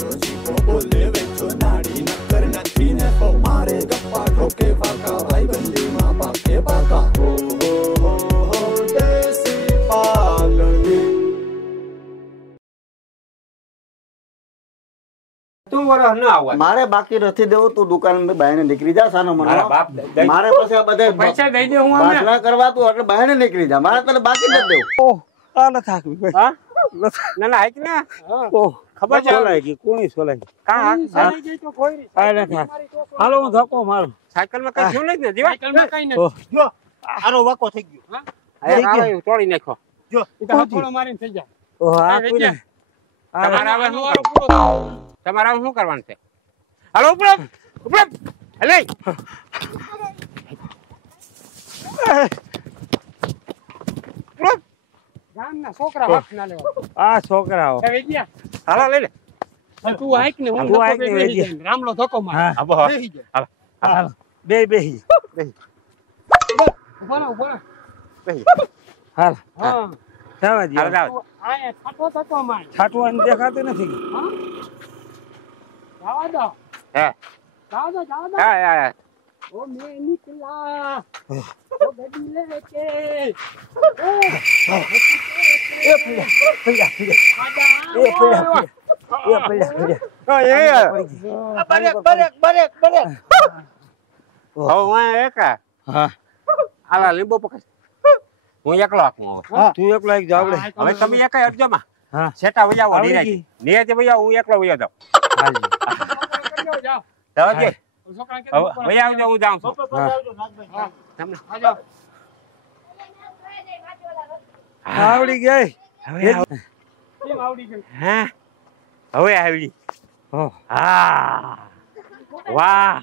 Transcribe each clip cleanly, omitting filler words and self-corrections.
બોલે વેચો નાડી નકર નથી ને તો મારે ગપ્પા ઠોકે પાકા ભાઈ બંધીમાં પાકે પાકા હો દેસી પાલડી તું વરસ ના આવવા મારે બાકી નથી દેવું તું દુકાન માં બહાર નીકળી જા સાનો મને મારે પછી આ બધા પૈસા દઈ દે હું બાટલા કરવા તું એટલે બહાર નીકળી જા મારે તને બાકી નથી દેવું ઓહ આ ન થાકવી હા ના ના હાઈક ને ઓહ ખબર છે સોલાઈ ગઈ કોની સોલાઈ ગઈ કા સાઈ ગઈ તો કોઈ આ ન થાક હાલો હું ધક્કો મારું સાયકલ માં કઈ થયું નહીં ને દીવા સાયકલ માં કઈ નથી જો આનો વાકો થઈ ગયો હા આ તોડી નાખો જો ઈ તો હથોડો મારીને થઈ જાય ઓહ આ કોને તમારા હવે શું પૂરો તમારા શું કરવાનું છે હાલો ઉપર ઉપર હલે ગામના છોકરા વાપ ના લેવા આ છોકરાઓ એ વિદ્યા હાલો લઈ લે તું આઈક ને હું તું આઈક ને વેજી. રામલો ધક્કો માર હા બેહી જા હાલો બેહી ઉભા રહો બેહી હાલ હા જવા દે હાલ જાવ આયા છાટો ધક્કો માર છાટવાનું દેખાતું નથી હા જાવા દો હે જાવા દો હા ओ मैं निकला ओ गड्डी लेके એ પીડા આલા લીંબો પકડ હું એકલો આપું તું એકલો એક જાવડે હવે તમે એકાઈ અડજો માં હા સેટા વજાવો આવડી નીરાજી ગઈ. નીરાજી વજાવો હું એકલો વજાવ દઉં જાવ દે વજાવજો હું જાઉં છું તમને આજો આવડી ગઈ કેમ આવડી ગઈ હા હવે આવડી હા વાહ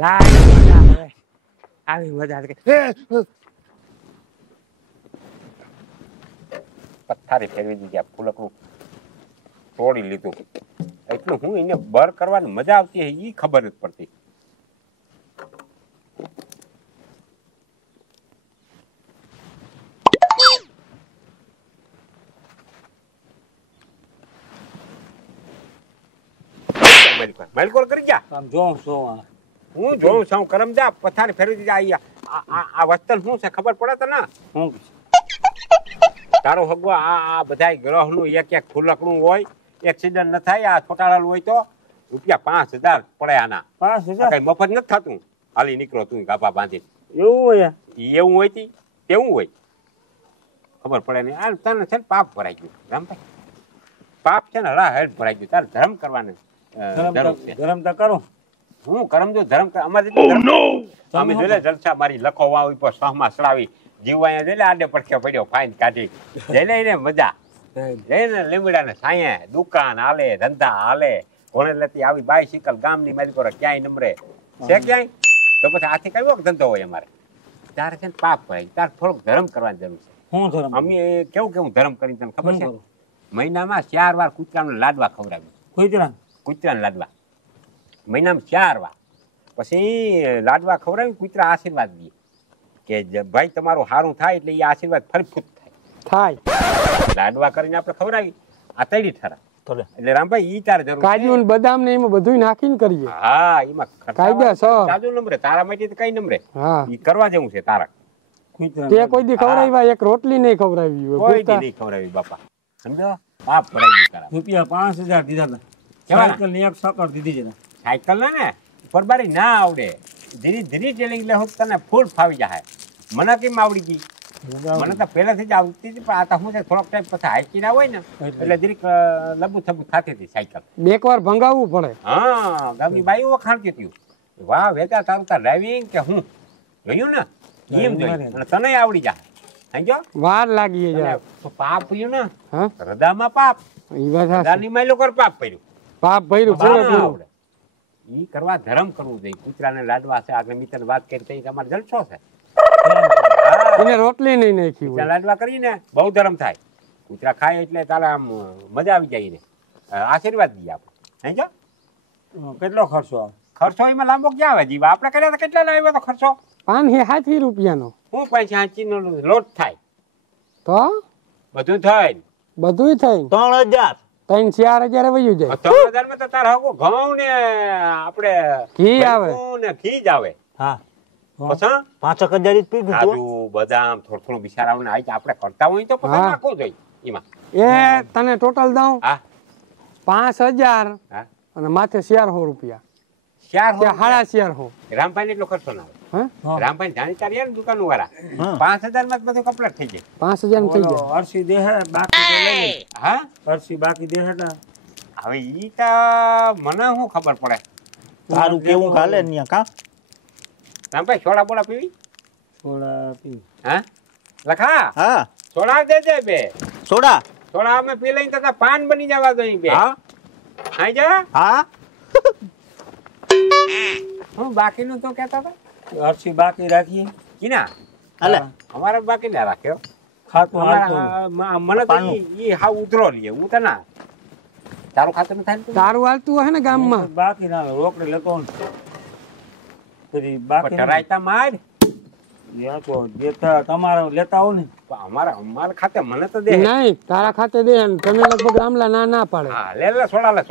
લાઈ મજા આવે આવી મજા આવે પથ્થારી ફેરવી દીધી આ ફૂલકનું તોડી લીધું એટલું હું એને બર કરવાની મજા આવતી હે ઈ ખબર નથી પડતી માલકોર કરી જા આમ જોઉં છું હું જોઉં છું કરમ જા પથ્થારી ફેરવી દીધી આ વસ્તન શું છે ખબર પડે તને હું તારો હગવો આ બધાય ગ્રહનું એક એક ફૂલકનું હોય એક્સિડન્ટ ન થાય આ છોટાળેલું હોય તો રૂપિયા 5000 પડે આના 5000 કઈ મફત નથી થતું હાલી નીકળો તું ગાપા બાંધી એવું હોય એવું હોય તી તેવું હોય ખબર પડે નહીં આ તને છે ને પાપ ભરાઈ ગયું રામભાઈ પાપ છે ને હરા હેડ ભરાઈ ગયું તારે ધર્મ કરવાનું ગરમ તો કરું હું કરમ જો ધર્મ અમારે અમે જોઈ જલસા મારી લખો વાવ ઉપર સહમાં સડાવી જીવવા અહીંયા જઈ આડે પડખે પડ્યો ફાઈન કાઢી જઈને એને મજા જઈને લીમડાને સાયે દુકાન હાલે ધંધા હાલે ઘોડે લેતી આવી બાઈસિકલ ગામની મારી પર ક્યાંય નમરે છે ક્યાંય તો પછી આથી કયો ધંધો હોય અમારે તારે છે ને પાપ ભરાય તારે થોડોક ધર્મ કરવાની જરૂર છે હું ધરમ અમે કેવું ધર્મ કરીને તને ખબર છે મહિનામાં 4 વાર કૂતરાને લાડવા ખવડાવ્યું કૂતરાને લાડવા મહિનામાં 4 વાર પછી લાડવા ખવડાવી કૂતરા આશીર્વાદ દે કે ભાઈ તમારું સારું થાય એટલે એ આશીર્વાદ ફળફૂટ થાય લાડવા કરીને આપણે ખવડાવી આ તૈડી ઠરા એટલે રામભાઈ ઈ તારે જરૂર કાજુ ને બદામ ને એમાં બધું નાખીને કરીએ હા એમાં કાયદેસર કાજુ નમરે તારા માટે તો કઈ નમરે હા ઈ કરવા જેવું છે તારા તે કોઈ દી ખવડાવ્યા એક રોટલી નહીં ખવડાવી હોય કોઈ દી નહીં ખવડાવી બાપા સમજો પાપ ભરાઈ ગયું તારા રૂપિયા 5000 દીધા હતા કેવા સાયકલ ની એક સકર દીધી છે સાયકલ ને પરબારી ના આવડે ધીરે ધીરે ચેલિંગ લે હોત તને ફૂલ ફાવી જાય મને કેમ આવડી ગઈ મને તો પહેલાથી જ આવતી હતી પણ આ તો હું છે થોડોક ટાઈમ પછી હાઈકી ના હોય ને એટલે ધીરે લબુ થબુ થતી હતી સાયકલ એક વાર ભંગાવવું પડે હા ગામની બાઈ વખાણતી હતી વાહ વેચા તારું તાર ડ્રાઇવિંગ કે હું જોયું ને એમ જોયું અને તને આવડી જાય સમજો વાર લાગી જાય પાપ પડ્યું ને હા હૃદયમાં પાપ ઈ વાત હૃદયની માયલો કર પાપ પડ્યું પાપ ભર્યું પૂરેપૂરું આવડે ઈ કરવા ધર્મ કરવું જોઈએ કૂતરાને લાડવા છે આગળ મિત્ર વાત કરી તો તમારે જલસો છે એને રોટલી નહીં નાખી હોય લાડવા કરીને બહુ ધર્મ થાય કૂતરા ખાય એટલે તારા આમ મજા આવી જાય ને આશીર્વાદ દઈએ આપણે સમજો કેટલો ખર્ચો આવે ખર્ચો એમાં લાંબો ક્યાં આવે જીવા આપણે કર્યા તો કેટલા લાવ્યો તો ખર્ચો 560 રૂપિયાનો હું 580 નો લોટ થાય તો બધું થાય બધુંય થાય 3000 3-4 હજાર વયું જાય. 3000 માં તો તાર હગો ઘઉં ને આપણે ઘી આવે. ભરતું ને ઘી જ આવે. હા પછી 5-1000 જ પીધું તું. કાજુ બદામ થોડું બિચારાઓને આઈ આપણે કરતા હોય તો પછી હા. નાખવું જોઈએ એમાં. એ તને ટોટલ દઉં હા 5000 હા અને માથે 400 રૂપિયા. 400 450. રામભાઈ એટલો ખર્ચો ના આવે. હા રામભાઈ જાણીતા રહ્યા ને દુકાન વાળા હા. 5000 માં જ બધું કમ્પ્લીટ થઈ જાય. 5000 ની થઈ જાય. અરસી દેહ બાકી તો લઈ લે. હા અરસી બાકી દેહ ને હવે ઈ તો મને શું ખબર પડે. તારું કેવું કાલે ને કા રામભાઈ સોડા બોલા પીવી થોડા પી. હા લખા હા સોડા દેજે બે સોડા સોડા અમે પી લઈને તો પાન બની જવા દો બે. હા આઈ જા હા હું બાકીનું તો કહેતા હતા અરસી બાકી રાખીએ. કીના હાલે અમારે બાકી ના રાખ્યો. ખાતું હાલતું. અમારા મને તો ઈ હાવ ઉતરો લે હું તો ના તારું ખાતું થાય ને તારું હાલતું હોય ને ગામમાં. બાકી ના રોકડે લેતો ને. પછી બાકી ના. રાયતા માર યા તો દેતા તમારે લેતા હો ને. અમારા ખાતે મને તો દે. નહીં તારા ખાતે દે ને તમે લગભગ રામલા ના પાડે. હા લે સોડા લે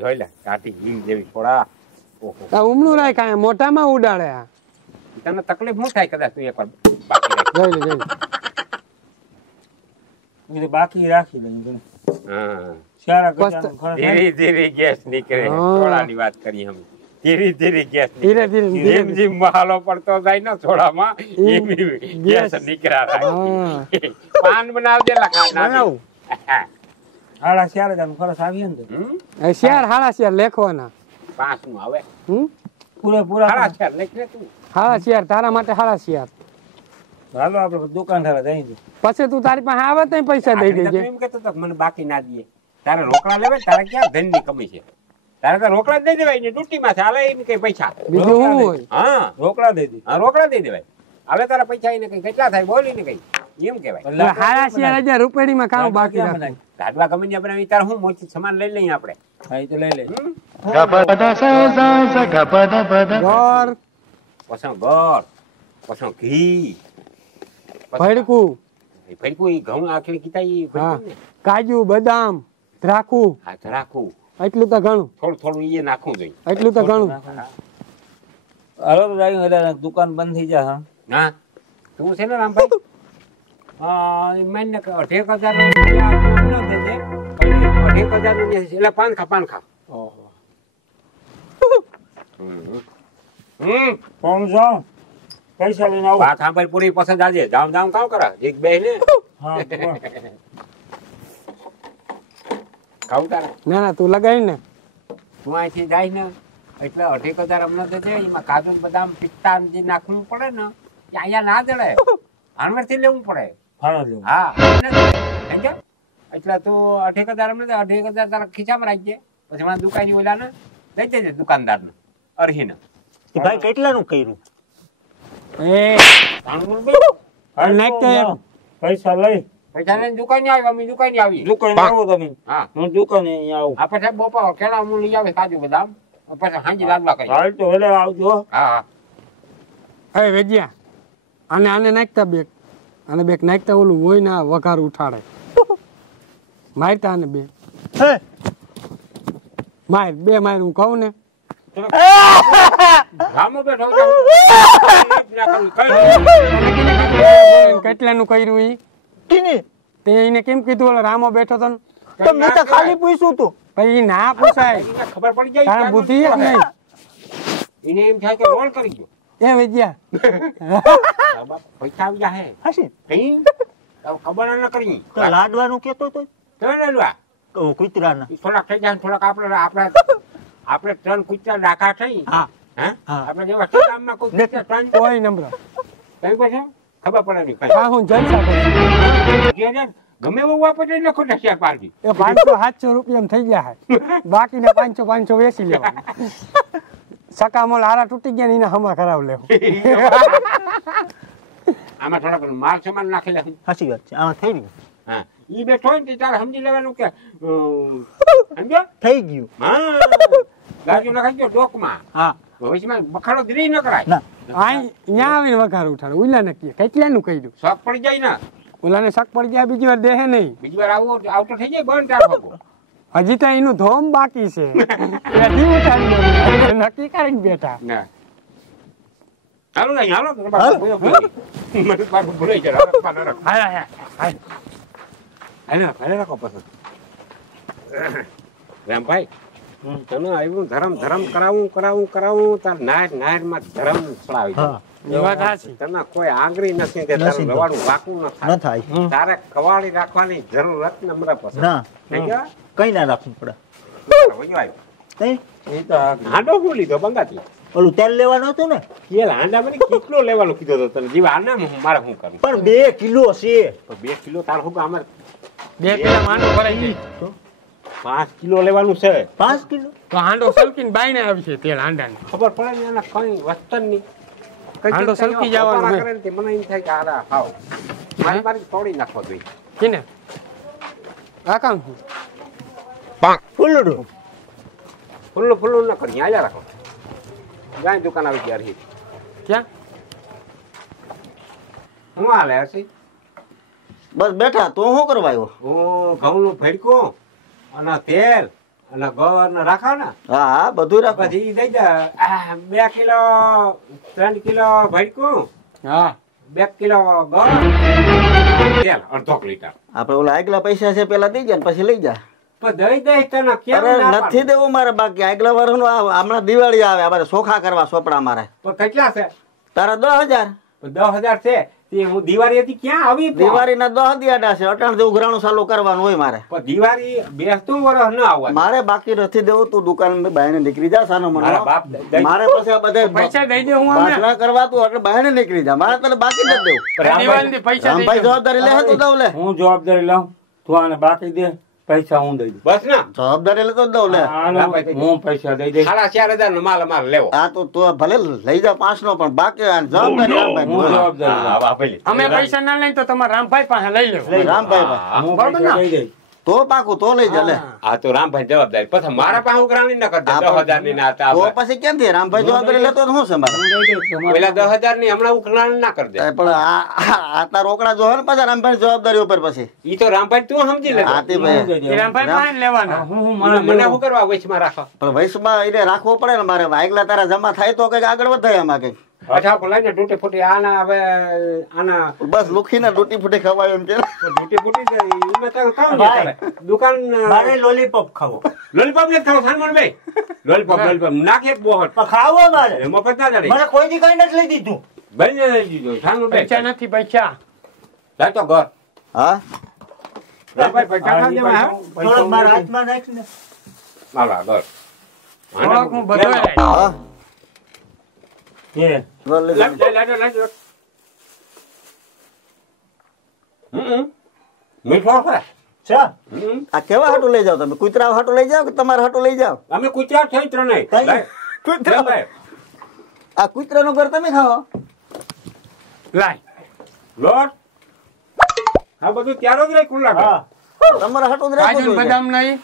જોઈ લે કાટી હિંગ જેવી સોડા. ઓહો આ ઉમણું રાખ મોઢામાં ઉડાડે. આ તને તકલીફ શું થાય કદાચ તું એકવાર બાકી જોઈ લે એ તો બાકી રાખી દઈએ. હા સારા ગજાનો ખર્ચ. ધીરે ધીરે ગેસ નીકળે હા. સોડાની વાત કરી અમે ધીરે ધીરે ગેસ ધીરે ધીરે જેમ જેમ મહાલો પડતો જાય ને સોડામાં એમ એમ ગેસ નીકળ્યા થાય. હા પાન બનાવજે લખા બનાવું. સાડા 4000 ખર્ચ આવીએ ને તો. એ 4-4 લેખવાના. 5 નું આવે પૂરેપૂરા સાડા ચાર લખ લે તું 4.5 તારા માટે 4.5. હાલો આપણે દુકાન ધારા જઈએ. પછી તું તારી પાસે આવે તો પૈસા દઈ તું દેજે. એમ કહેતો હતો કે મને બાકી ના દે તારે રોકડા લેવે તારે ક્યાં ધનની કમી છે તારે તો રોકડા જ દઈ દેવાય ને ડૂટીમાં ચાલે એમ કઈ પૈસા બીજું શું હોય? હા રોકડા દઈ દે. હા રોકડા દઈ દેવાય હાલે તારા પૈસા એને કઈ કેટલા થાય બોલી ને કઈ એમ કહેવાય. એટલે 4.5 રૂપિયામાં કામ બાકી રાખે. લાડવા ગમે ત્યાં બનાવી તારે હું મોટી સામાન લઈ લઈએ આપણે. હા એ તો લઈ લે. ગોળ પછી ગોળ પછી ઘી ભડકું ફેરકું ઈ ઘઉં આખરી કીધા ઈ હા ફેરકું ને. કાજુ બદામ દ્રાખું હાથ રાખવું એટલું તો ઘણું. થોડું થોડું ઈ નાખવું જોઈએ. એટલું તો ઘણું. હાલો તો જાય એટલે દુકાન બંધ થઈ જાય. હા તું છે ને રામભાઈ ઈ માન ને 1,000 રૂપિયા ન દેજે પણ 1,000 નું એટલે પાનખા કોમ જાઓ પૈસા લઈને આવો. વાત સાંભળ પૂરી પસંદ આજે જામ જામ કામ કરે એક બે ને હા તો કોણ? ખાવું તારે ના ના તું લગાવી ને. તું અહીંથી જાય ને એટલે 1,000 અમને દેજે એમાં કાજુ બદામ પિસ્તા જે નાખવું પડે ને એ અહીંયા ના જડે હાનવરથી લેવું પડે. ફાળો લેવો. હા સમજો એટલે તું 1,000 અમને 1,000 તારા ખીચામાં રાખજે પછી મારા દુકાની ઓલા ને દઈ દેજે દુકાનદાર ને અરહીને ભાઈ કેટલાનું કર્યું એ હાલ નાખતા જાઓ. પૈસા લઈ પૈસા લઈને દુકાને આવી અમે દુકાને આવી દુકાને આવો તમે. હા હું દુકાને અહીંયા આવું. આ પછી બપોર કેળા હું લઈ આવે કાજુ બદામ પછી હાંજી લાડવા કરી હાલ તો એટલે આવજો. હા હા એ વેજ્યા આને નાખતા બેક અને બેક નાખતા ઓલું હોય ને વઘાર ઉઠાડે. મારતા આને બે હે માર બે માર હું કહું ને રામો બેઠો કેટલાનું કર્યું ઈ કીને તે એને કેમ કીધું ઓલો રામો બેઠો તો ને? તો મેં તો ખાલી પૂછ્યું તું પછી ઈ ના પૂછાય ખબર પડી જાય તારે બુદ્ધિ જ નહીં. એને એમ થાય કે રોલ કરી ગયો એ વેજ્યા પૈસા આવી જાય હાસી કઈ ખબર ન કરી તો લાડવાનું કેતો તો લાડવા કુતરાના થોડાક થઈ જાય થોડાક આપણે 3 કુચરા ડાકા થઈ હા હા હા. આપણે જેવા ગામમાં કોઈ કુચરા 3 કોઈ નંબર કઈ પછી ખબર પડે નહીં કઈ હા હું જલસા કરું. જે ગમે એવું વાપરે ને ખોટા શેર પાડી એ 500-700 રૂપિયા થઈ ગયા છે બાકીના 500 વેચી લેવા. સકામોલ હારા તૂટી ગયા ને એને હમા કરાવ લેવું. આમાં થોડાક માલ સામાન નાખી લે સાચી વાત છે આમાં થઈ ગયું હા ઈ બેઠો હોય ને તારે સમજી લેવાનું કે સમજો થઈ ગયું હા ગાજુ નખાઈ ગયો ડોકમાં હા ભવિષ્યમાં બખાડો ધીરે ન કરાય ના અહીંયા આવીને વઘાર ઉઠાડે. ઓલા ને કહે કેટલાનું કર્યું શોખ પડી જાય ને ઓલાને શક પડી ગયા બીજી વાર દેહે નહીં. બીજી વાર આવતો થઈ જાય બંધ તાર ભાગો હજી તો એનું ધોમ બાકી છે એથી ઉઠાડી નક્કી કરીને બેઠા ના હાલો નહીં હાલો મને પાછું ભૂલાઈ જાય હાલે રાખો પસંદ રામભાઈ તને આવ્યું ધરમ કરાવું તાર નાર માં ધરમ ચડાવી તને કોઈ આંગળી નથી કે તારું રવાડું વાકું ન થાય તારે કવાળી રાખવાની જરૂરત ને મને પસંદ કઈ ના રાખવું પડે હાંડો શું લીધો બંગાતી ઓલું તેલ લેવાનું હતું ને તેલ હાંડા મને કેટલો લેવાનું કીધો હતો તને જીવ આના મારે શું કરવું પણ 2 કિલો છે 2 કિલો તાર શું અમારે 2 કિલો હાંડો ભરાઈ જાય 5 કિલો લેવાનું છે 5 કિલો તો હાંડો સલકીને બાઈને આવી છે તેલ હાંડાને ખબર પડે ને એના કઈ વસ્તન ની હાંડો સલકી જવાનું મને એમ થાય કે આરા હાવ મારી તોડી નાખો જોઈએ કેને આ કામ ફૂલડું ફૂલ્લું ના કરી આયા રાખો ગાય દુકાન આવી ગયા રહી ક્યાં હું હાલે હસી બસ બેઠા તું શું કરવા આવ્યો હું ઘઉંનું ભેડકું અને તેલ અને ગોળ ને રાખો ને હા હા બધું રાખો પછી દઈ દે 2 કિલો 3 કિલો ભેડકું હા 2 કિલો ગોળ તેલ અડધો લીટર આપડે ઓલા આગલા પૈસા છે પેલા દઈ જાય પછી લઈ જા દઈ તને કેમ અરે નથી દેવું મારે બાકી આગલા વર્ષનું હમણાં દિવાળી આવે અમારે સોખા કરવા સોપડા મારે કેટલા છે તારા 10,000 10,000 છે તે હું દિવાળી હતી ક્યાં આવી દિવાળી ના 10 દિયાડા છે અટાણ થી ઉઘરાણું ચાલુ કરવાનું હોય મારે પણ દિવાળી બેસતું વર્ષ ન આવવાનું મારે બાકી નથી દેવું તું દુકાન બહાર નીકળી જા સાનો મને મારે પછી આ બધા પૈસા દઈ દે હું બાટલા કરવા તું એટલે બહાર નીકળી જા મારે તને બાકી નથી દેવું દિવાળી પૈસા રામભાઈ જવાબદારી લે તું દઉં લે હું જવાબદારી લઉં તું આને બાકી દે પૈસા હું દઈ દઉં બસ ના જવાબદારી લે તો દઉં લે હું પૈસા દઈ દઈશ 4,500 નો માલ અમારે લેવો આ તો તું ભલે લઈ જા 5 નો પણ બાકી જવાબદારી હું જવાબદારી લઉં. અમે પૈસા ના લઈને તો તમારા રામભાઈ પાસે લઈ લેવો રામભાઈ હું પૈસા દઈ દઈશ તો પાકું તો લઈ જા લે આ તો રામભાઈ જવાબદારી પછી મારા પાસે ઉઘરાણી ન કરતા 10,000 ની ના તો પછી કેમ થી રામભાઈ જવાબદારી લેતો તો શું છે મારે પેલા 10,000 ની હમણાં ઉઘરાણી ના કરી દે પણ આ તાર રોકડા જો ને પાછા રામભાઈ જવાબદારી ઉપર પછી ઈ તો રામભાઈ તું સમજી લે આતી ભાઈ રામભાઈ પાસે લેવાના મને શું કરવા વચમાં રાખો પણ વયસમાં એને રાખવો પડે ને મારે આગલા તારા જમા થાય તો કઈક આગળ વધાય આમાં કઈક અચ્છા ભલાઈ ને તૂટી ફૂટી આના હવે આના બસ લુખી ને તૂટી ફૂટી ખવાય એમ કે તૂટી ફૂટી એમાં તો કામ નહીં કરે દુકાન મારે લોલીપોપ ખાવો લોલીપોપ ને ખાવ સાનમન ભાઈ લોલીપોપ નાખે બોહટ પણ ખાવો મારે મફત ના જાડે મને કોઈ દી કઈ નથી લઈ દીધું ભાઈ ને લઈ દીધો સાનમન ભાઈ પૈસા નથી પૈસા જાય તો ઘર હા ભાઈ પૈસા ખાજે માં થોડોક મારા હાથમાં નાખ ને મારા ઘર થોડોક હું બધો હા એ બોલ લે. મીઠો છે ચા આ કેવા હાટું લઈ જાવ તમે કૂતરા હાટું લઈ જાવ કે તમારા હાટું લઈ જાવ અમે કુતરા થઈ ત્રણેય કૂતરા આ કૂતરાનું ઘર તમે ખાઓ લાય લોટ હા બધું ત્યારો જ રહી ખુલ્લા હા તમારા હાટું જ કાજુ રાખવું જોઈએ. બદામ નહીં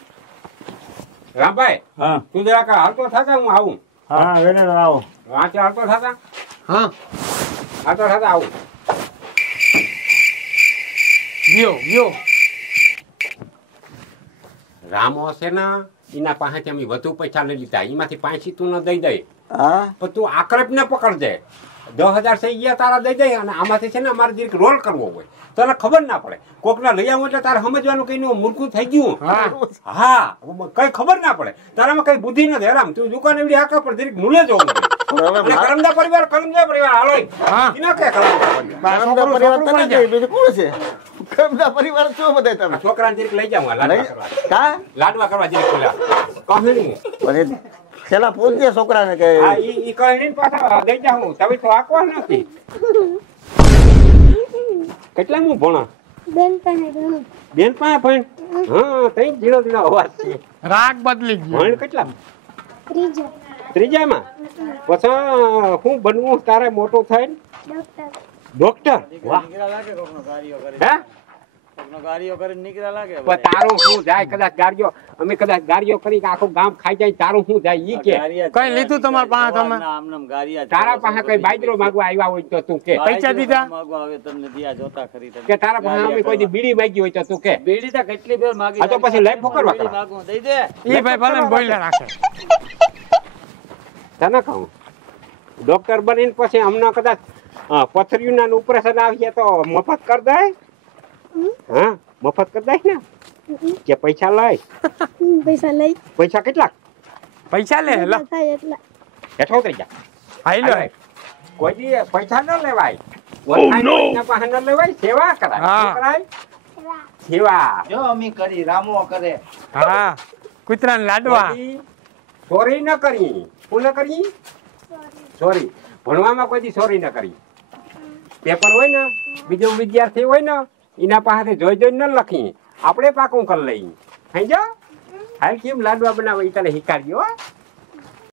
રામભાઈ હા તું જરાક હાલતો થતા હું આવું હા એને આવો વાંચે હાલતો થતા હા હાલતો થતા આવું ગયો રામો છે ને એના પાસેથી અમે વધુ પૈસા લઈ લીધા એમાંથી 5 તું ન દઈ દે હા પણ તું આકરપ ને પકડજે 10,000 થઈ ગયા તારા દઈ દે અને આમાંથી છે ને અમારે જીરીક રોલ કરવો હોય તને ખબર ના પડે કોકના લઈ આવું એટલે તારે સમજવાનું કઈ મૂર્ખું થઈ ગયું હા કઈ ખબર ના પડે તારામાં કઈ બુદ્ધિ નથી આરામ તું દુકાન એવડી હાકા પર જીરીક મૂલે જોવું કરમદા પરિવાર હાલો એના કે કરમદા પરિવાર તને કઈ બીજું કોણ છે કરમદા પરિવાર છો બધા તમે છોકરાને જીરીક લઈ જાઉં લાડવા કરવા કા લાડવા કરવા જીરીક પેલા કહણી પણ છેલ્લા પૂછજે છોકરાને કે હા ઈ કહણી પાછા દઈ જાઉં તમે તો આકવા નથી કેટલા હું ભણા બેન પાસે ભણ હા તઈ જીડો જીડો અવાજ છે રાગ બદલી ગયો ભણ કેટલા ત્રીજામાં પછી હું બનવું તારે મોટો થાય ડોક્ટર વાહ હે પણ તારું શું જાય કદાચ ગાડીઓ અમે કદાચ ગાડીઓ કરી કે આખું ગામ ખાઈ જાય તારું શું જાય ઈ કે કઈ લીધું તમારા પાસે તમે તારા પાસે કઈ બાજરો માંગવા આવ્યા હોય તો તું કે પૈસા દીધા કે તારા પાસે અમે કોઈ દી બીડી માંગી હોય તો તું કે બેડી તો કેટલી ફેર માગી આ તો પછી લઈ ફોકરવા બેડી કરા માગું દઈ દે ઈ ભાઈ ભલે બોલ્યા રાખે તને કહું ડોક્ટર બનીને પછી હમણાં કદાચ પથરીના ઓપરેશન આવીએ તો મફત કરી દે હા મફત કરી દે ને કે પૈસા લઈ પૈસા લઈ પૈસા કેટલા પૈસા લે હેલા થાય એટલા હેઠો ઉતરી જા હાઈ લો કોઈ દી પૈસા ન લેવાય કોઈના પાસે ન લેવાય સેવા કરાય હા. શું કરાય સેવા જો અમે કરી રામો કરે હા કૂતરાને લાડવા કોઈ દી ચોરી ન કરી શું ન કરી ચોરી ભણવામાં કોઈ દી ચોરી ન કરી પેપર હોય ને બીજો વિદ્યાર્થી હોય ને એના પાસે જોઈ જોઈને ન લખી આપણે પાકું કરી લઈ સમજો હાલ કેમ લાડવા બનાવે એ તને શીખાડ્યો